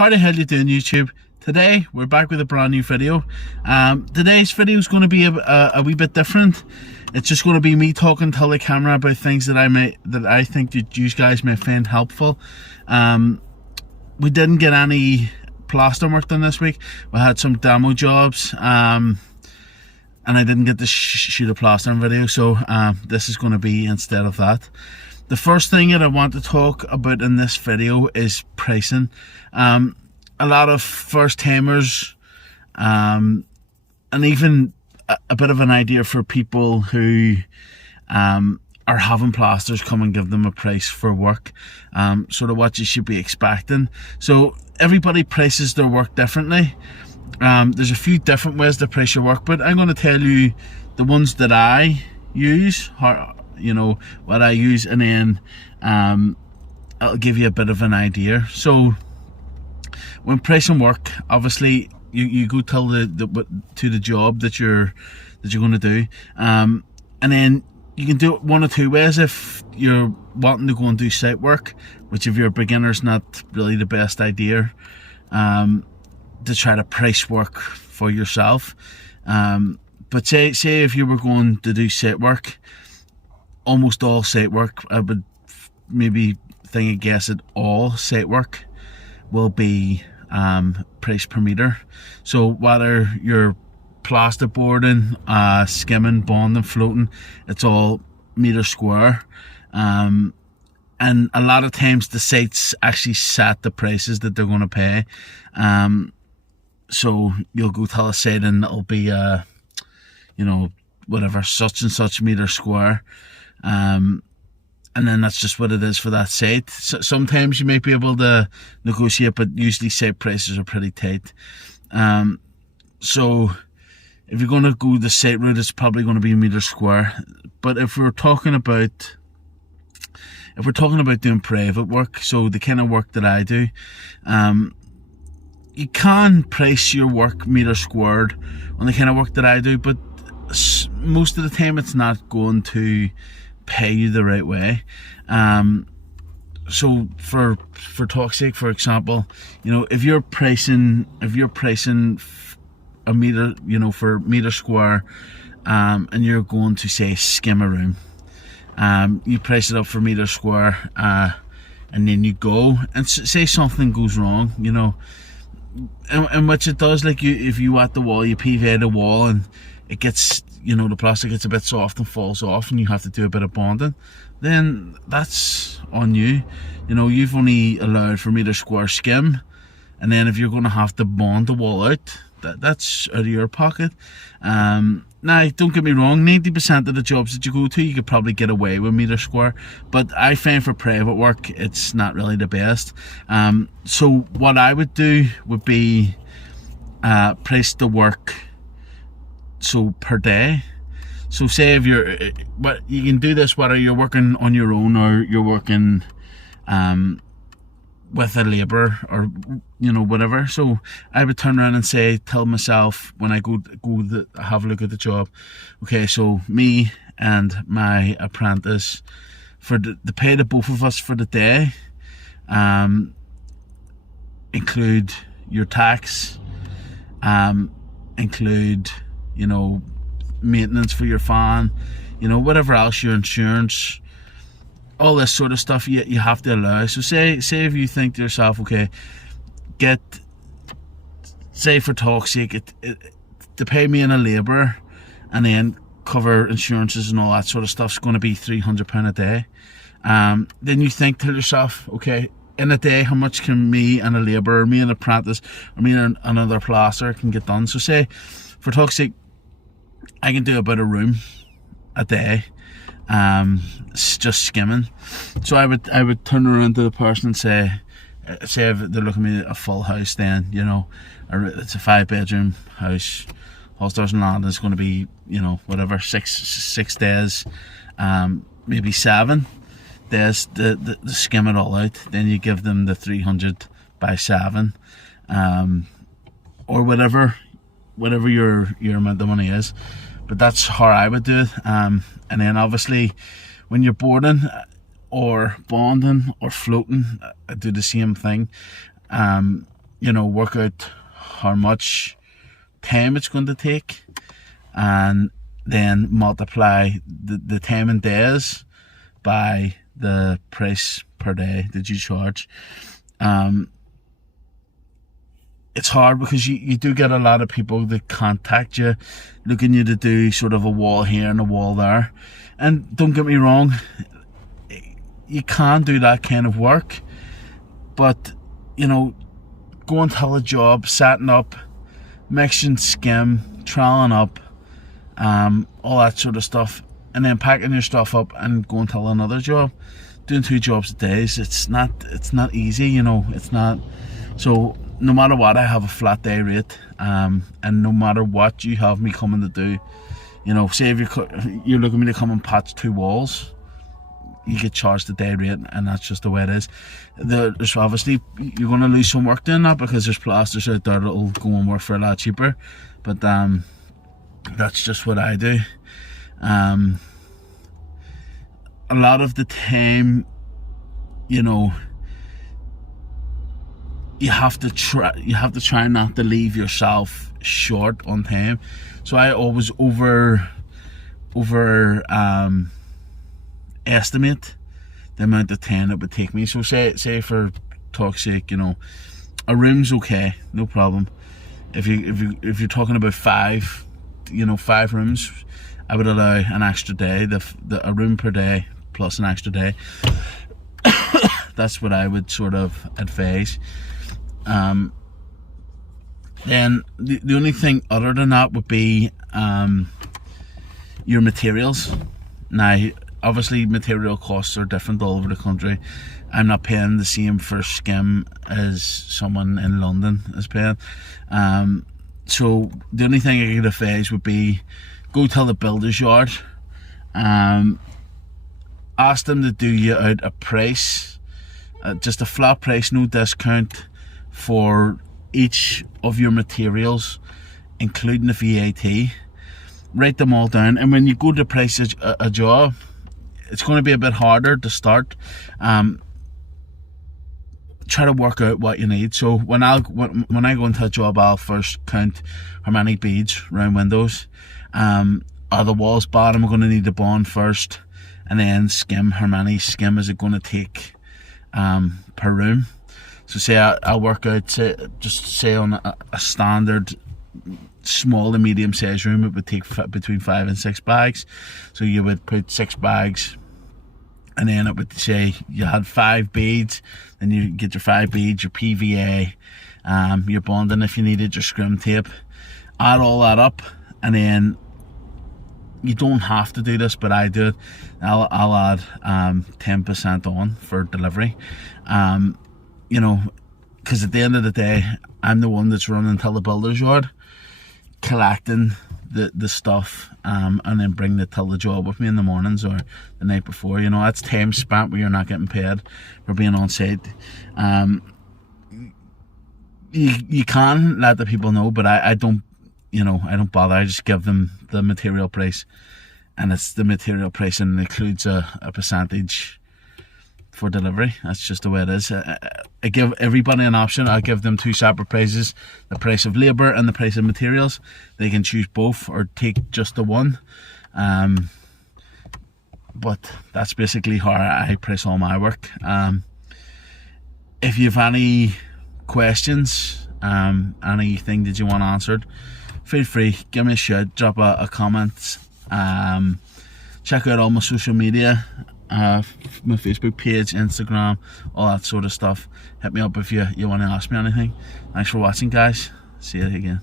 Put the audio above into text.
How the hell you doing, YouTube? Today we're back with a brand new video. Today's video is going to be a wee bit different. It's just going to be me talking to the camera about things that I think that you guys may find helpful. We didn't get any plaster work done this week. We had some demo jobs, and I didn't get to shoot a plastering video, so this is going to be instead of that. The first thing that I want to talk about in this video is pricing. A lot of first timers, and even a bit of an idea for people who are having plasters come and give them a price for work, sort of what you should be expecting. So everybody prices their work differently. There's a few different ways to price your work, but I'm going to tell you the ones that I use, what I use, and then I'll give you a bit of an idea. So when pricing work, obviously you go tell the job that you're going to do, and then you can do it one of two ways. If you're wanting to go and do site work, which if you're a beginner is not really the best idea, to try to price work for yourself. But say if you were going to do site work, almost all site work, I would maybe guess that all site work will be price per meter. So whether you're plasterboarding, skimming, bonding, floating, it's all meter square. And a lot of times the sites actually set the prices that they're going to pay. So you'll go tell a site and it'll be whatever, such and such meter square, and then that's just what it is for that site. So sometimes you might be able to negotiate, but usually site prices are pretty tight. So if you're going to go the site route, it's probably going to be a meter square. But if we're talking about doing private work, so the kind of work that I do, you can price your work meter squared on the kind of work that I do, but most of the time it's not going to pay you the right way. So for talk's sake, for example, if you're pricing a meter, for meter square, and you're going to say skim a room, you price it up for meter square, and then you go and say something goes wrong, in which it does, like if you at the wall, you PVA the wall and it gets, the plastic gets a bit soft and falls off and you have to do a bit of bonding, then that's on you. You've only allowed for meter square skim, and then if you're going to have to bond the wall out, that's out of your pocket. Now, don't get me wrong, 90% of the jobs that you go to, you could probably get away with meter square, but I find for private work, it's not really the best. So what I would do would be price the work so per day. So say if you can do this whether you're working on your own or you're working with a labourer or whatever. So I would turn around and tell myself when I go have a look at the job, okay, so me and my apprentice, for the pay to both of us for the day, include your tax, include maintenance for your fan, whatever else, your insurance, all this sort of stuff you have to allow. So say if you think to yourself, okay, say for talk's sake, to pay me in a labourer and then cover insurances and all that sort of stuff is going to be £300 a day. Then you think to yourself, okay, in a day, how much can me and a labourer, me and an apprentice, or me and another plasterer can get done? So say, for talk's sake, I can do about a room a day, just skimming. So I would turn around to the person and say if they're looking at me a full house, then it's a 5-bedroom house, all stars and land is going to be whatever, six days, maybe 7 days to skim it all out. Then you give them the 300 by 7, or whatever your amount of money is. But that's how I would do it. And then obviously when you're boarding or bonding or floating, I do the same thing. work out how much time it's going to take, and then multiply the time in days by the price per day that you charge. It's hard because you do get a lot of people that contact you looking you to do sort of a wall here and a wall there, and don't get me wrong, you can do that kind of work, but going to a job, setting up, mixing skim, trialing up, all that sort of stuff, and then packing your stuff up and going to another job, doing 2 jobs a day, it's not easy, it's not. So no matter what, I have a flat day rate, and no matter what you have me coming to do, say if you're looking me to come and patch 2 walls, you get charged a day rate, and that's just the way it is. There's obviously, you're going to lose some work doing that, because there's plasters out there that'll go and work for a lot cheaper, but that's just what I do. A lot of the time, you have to try not to leave yourself short on time. So I always estimate the amount of time it would take me. So say for talk's sake, a room's okay, no problem. If you're talking about 5 rooms, I would allow an extra day, a room per day plus an extra day. That's what I would sort of advise. Then the only thing other than that would be your materials. Now, obviously material costs are different all over the country. I'm not paying the same for skim as someone in London is paying. So the only thing I could advise would be go to the builder's yard, ask them to do you out a price, just a flat price, no discount, for each of your materials, including the VAT. Write them all down, and when you go to price a job, it's going to be a bit harder to start. Try to work out what you need. So when I go into a job, I'll first count how many beads round windows. Are the walls bad? I'm going to need the bond first, and then skim. How many skim is it going to take per room? So say I'll work out, say on a standard small to medium size room, it would take between 5 and 6 bags. So you would put 6 bags, and then it would say you had 5 beads, then you get your 5 beads, your PVA, your bonding if you needed, your scrim tape. Add all that up, and then you don't have to do this, but I do it. I'll add 10% on for delivery. Because at the end of the day, I'm the one that's running to the builder's yard, collecting the stuff, and then bring it to the job with me in the mornings or the night before. That's time spent where you're not getting paid for being on site. You can let the people know, but I don't bother. I just give them the material price, and it's the material price, and it includes a percentage for delivery. That's just the way it is. I give everybody an option. I give them 2 separate prices, the price of labour and the price of materials. They can choose both or take just the one. But that's basically how I price all my work. If you have any questions, anything that you want answered, feel free, give me a shout, drop a comment. Check out all my social media, my Facebook page, Instagram, all that sort of stuff. Hit me up if you want to ask me anything. Thanks for watching, guys. See you again.